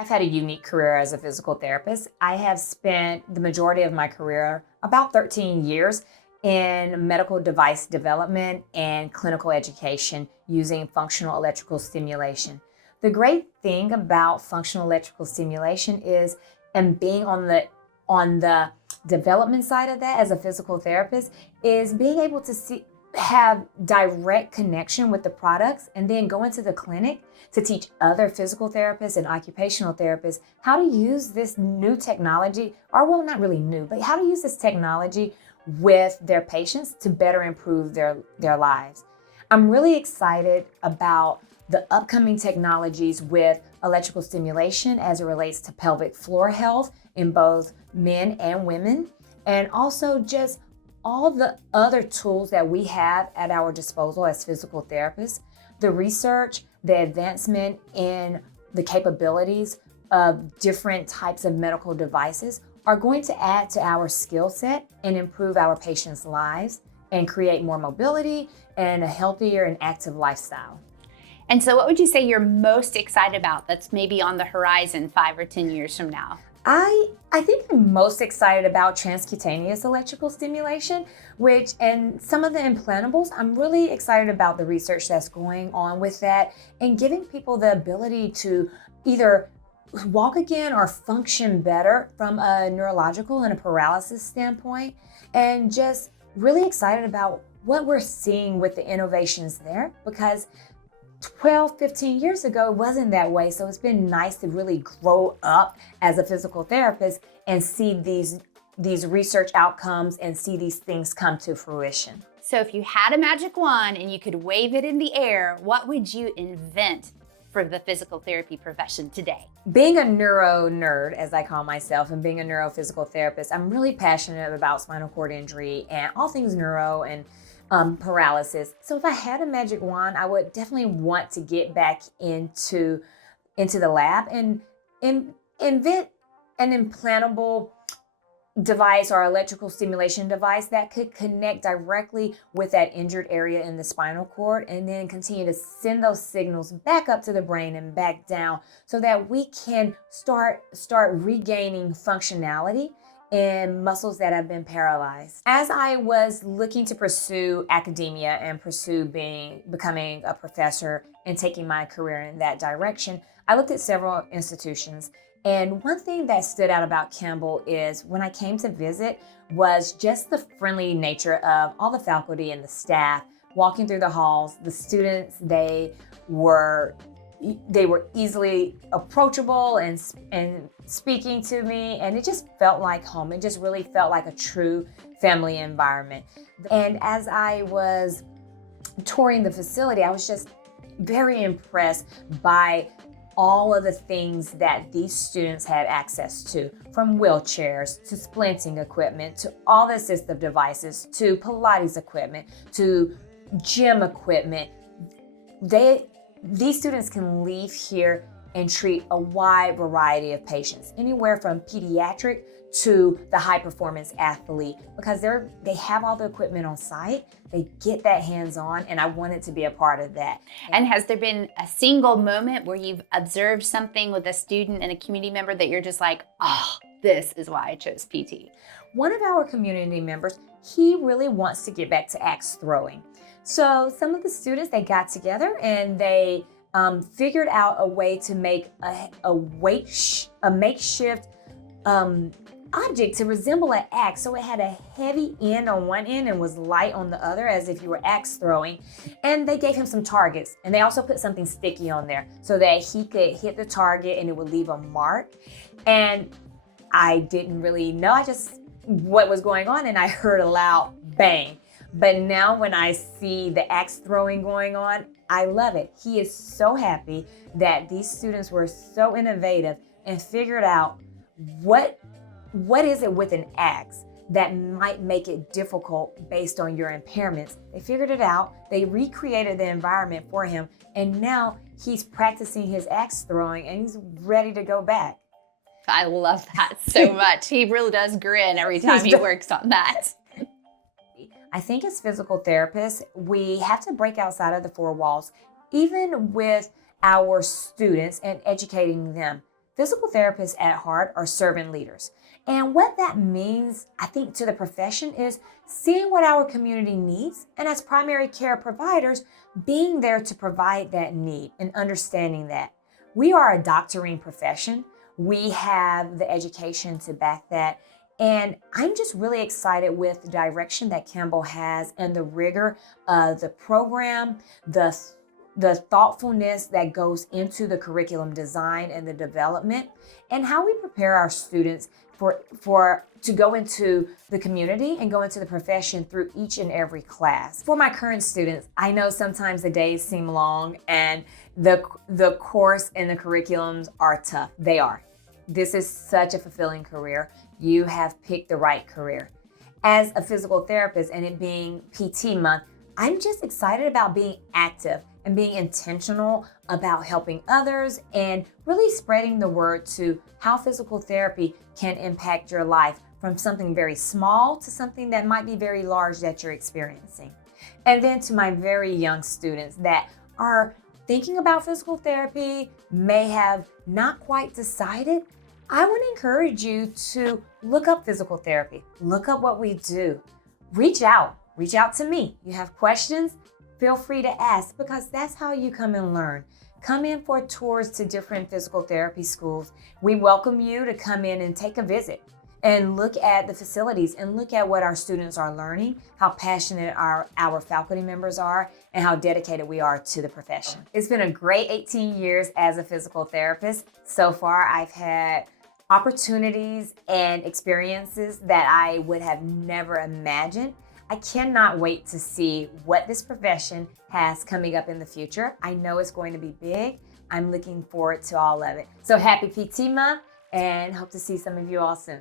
I've had a unique career as a physical therapist. I have spent the majority of my career, about 13 years, in medical device development and clinical education using functional electrical stimulation. The great thing about functional electrical stimulation is, and being on the development side of that as a physical therapist, is being able to have direct connection with the products and then go into the clinic to teach other physical therapists and occupational therapists how to use this new technology, or well, not really new, but how to use this technology with their patients to better improve their lives. I'm really excited about the upcoming technologies with electrical stimulation as it relates to pelvic floor health in both men and women, and also just all the other tools that we have at our disposal as physical therapists. The research, the advancement in the capabilities of different types of medical devices are going to add to our skill set and improve our patients' lives and create more mobility and a healthier and active lifestyle. And so what would you say you're most excited about that's maybe on the horizon 5 or 10 years from now? I think I'm most excited about transcutaneous electrical stimulation, and some of the implantables. I'm really excited about the research that's going on with that and giving people the ability to either walk again or function better from a neurological and a paralysis standpoint, and just really excited about what we're seeing with the innovations there, because 12, 15 years ago, it wasn't that way. So it's been nice to really grow up as a physical therapist and see these research outcomes and see these things come to fruition. So if you had a magic wand and you could wave it in the air, what would you invent for the physical therapy profession today? Being a neuro nerd, as I call myself, and being a neurophysical therapist, I'm really passionate about spinal cord injury and all things neuro and paralysis. So if I had a magic wand, I would definitely want to get back into the lab and invent an implantable device or electrical stimulation device that could connect directly with that injured area in the spinal cord, and then continue to send those signals back up to the brain and back down so that we can start regaining functionality in muscles that have been paralyzed. As I was looking to pursue academia and becoming a professor and taking my career in that direction, I looked at several institutions. And one thing that stood out about Campbell is when I came to visit was just the friendly nature of all the faculty and the staff. Walking through the halls, the students, they were easily approachable and speaking to me, and it just felt like home. It just really felt like a true family environment. And as I was touring the facility, I was just very impressed by all of the things that these students had access to, from wheelchairs to splinting equipment to all the assistive devices to Pilates equipment to gym equipment. These students can leave here and treat a wide variety of patients, anywhere from pediatric to the high performance athlete, because they have all the equipment on site. They get that hands-on, and I wanted to be a part of that. And has there been a single moment where you've observed something with a student and a community member that you're just like, oh, this is why I chose PT? One of our community members, he really wants to get back to axe throwing. So some of the students, they got together and they figured out a way to make a makeshift object to resemble an axe. So it had a heavy end on one end and was light on the other, as if you were axe throwing. And they gave him some targets, and they also put something sticky on there so that he could hit the target and it would leave a mark. And I didn't really know what was going on, and I heard a loud bang. But now when I see the axe throwing going on, I love it. He is so happy that these students were so innovative and figured out what is it with an axe that might make it difficult based on your impairments. They figured it out, they recreated the environment for him, and now he's practicing his axe throwing and he's ready to go back. I love that so much. He really does grin every time he works on that. I think as physical therapists, we have to break outside of the four walls, even with our students and educating them. physical therapists at heart are servant leaders. And what that means, I think, to the profession is seeing what our community needs, and as primary care providers, being there to provide that need and understanding that. We are a doctoring profession. We have the education to back that. And I'm just really excited with the direction that Campbell has and the rigor of the program, the thoughtfulness that goes into the curriculum design and the development, and how we prepare our students to go into the community and go into the profession through each and every class. For my current students, I know sometimes the days seem long and the course and the curriculums are tough. They are. This is such a fulfilling career. You have picked the right career. As a physical therapist and it being PT month, I'm just excited about being active and being intentional about helping others and really spreading the word to how physical therapy can impact your life from something very small to something that might be very large that you're experiencing. And then to my very young students that are thinking about physical therapy, may have not quite decided, I would encourage you to look up physical therapy, look up what we do, reach out to me. You have questions, feel free to ask, because that's how you come and learn. Come in for tours to different physical therapy schools. We welcome you to come in and take a visit and look at the facilities and look at what our students are learning, how passionate our faculty members are, and how dedicated we are to the profession. It's been a great 18 years as a physical therapist. So far, I've had opportunities and experiences that I would have never imagined. I cannot wait to see what this profession has coming up in the future. I know it's going to be big. I'm looking forward to all of it. So happy PT Month and hope to see some of you all soon.